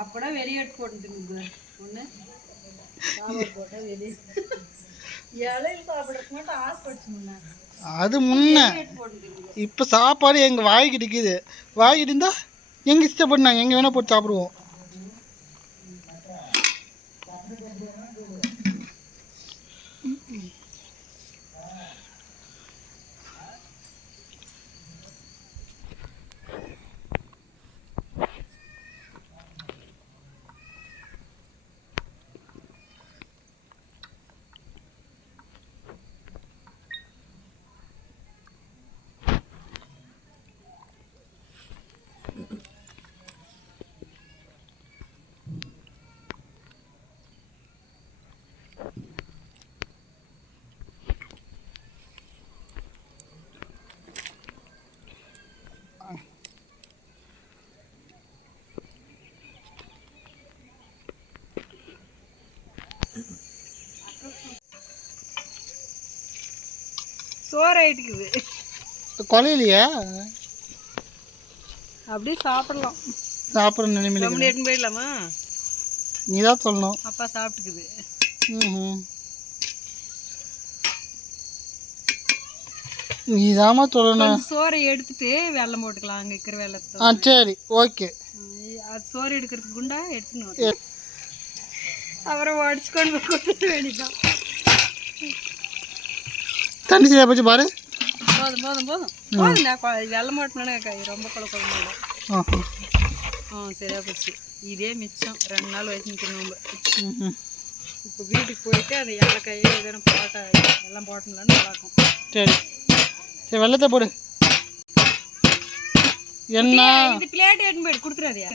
அப்படா வெளியேட்டு போட்டுங்க ஒன்று அது முன்ன. இப்போ சாப்பாடு எங்கள் வாய்க்கு இருக்குது. வாய்க்கு இருந்தால் எங்கள் இஷ்டப்பட்டு நாங்கள் எங்கே வேணால் போட்டு சாப்பிடுவோம். சோறு ஆயிட்டுக்குது கொலையிலையா? அப்படியே சாப்பிடலாம். சாப்பிட்ற நிலைமையில கம்முனு எடுத்துன்னு போயிடலாமா? நீ தான் சொல்லணும். அப்பா சாப்பிட்டுக்குது. ம்ஹும். நீ தாம்மா சொல்லணும் சோறை எடுத்துட்டு வெள்ளம் போட்டுக்கலாம். அங்கே இருக்கிற வெள்ளத்தை ஆ சரி. ஓகே. ம், அது சோறு எடுக்கிறதுக்கு குண்டா எடுத்துன்னு. அப்புறம் உடச்சு கொண்டு போய் கொடுத்துட்டு வேண்டியதான் தண்ணி சரியா போச்சு பாரு. போதும் போதும் போதும். போதும்டா கொ- வெள்ளம் போட்டோன்னே ரொம்ப குழ குழம்பு ஆஹா. ஆ சரியா போச்சு. இதே மிச்சம். ரெண்டு நாள் வச்சு நம்ம ம்ஹும். இப்போ வீட்டுக்கு போயிட்டு அந்த ஏலக்காய் இதெல்லாம் போட்டா எல்லாம் போட்டோம்லான்னு நல்லாயிருக்கும். சரி. சரி வெள்ளத்தை போடு. என்ன இது பிளேட் எடுத்து போயிட்டு கொடுத்துறாதியா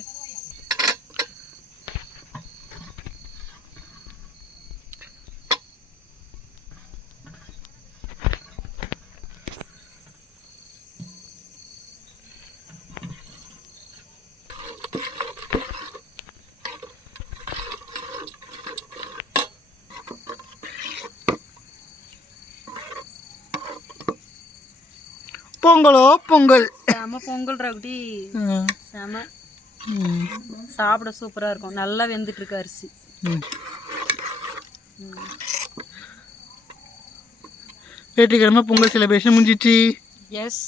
பொங்கலோ? பொங்கல். செம பொங்கல் ரகுடி. செம. சாப்பிட சூப்பராக இருக்கும். நல்லா வெந்துட்டு இருக்கு அரிசி. ம். வெற்றிக்கிழமை பொங்கல் செலிப்ரேஷன் முடிஞ்சிச்சு. எஸ்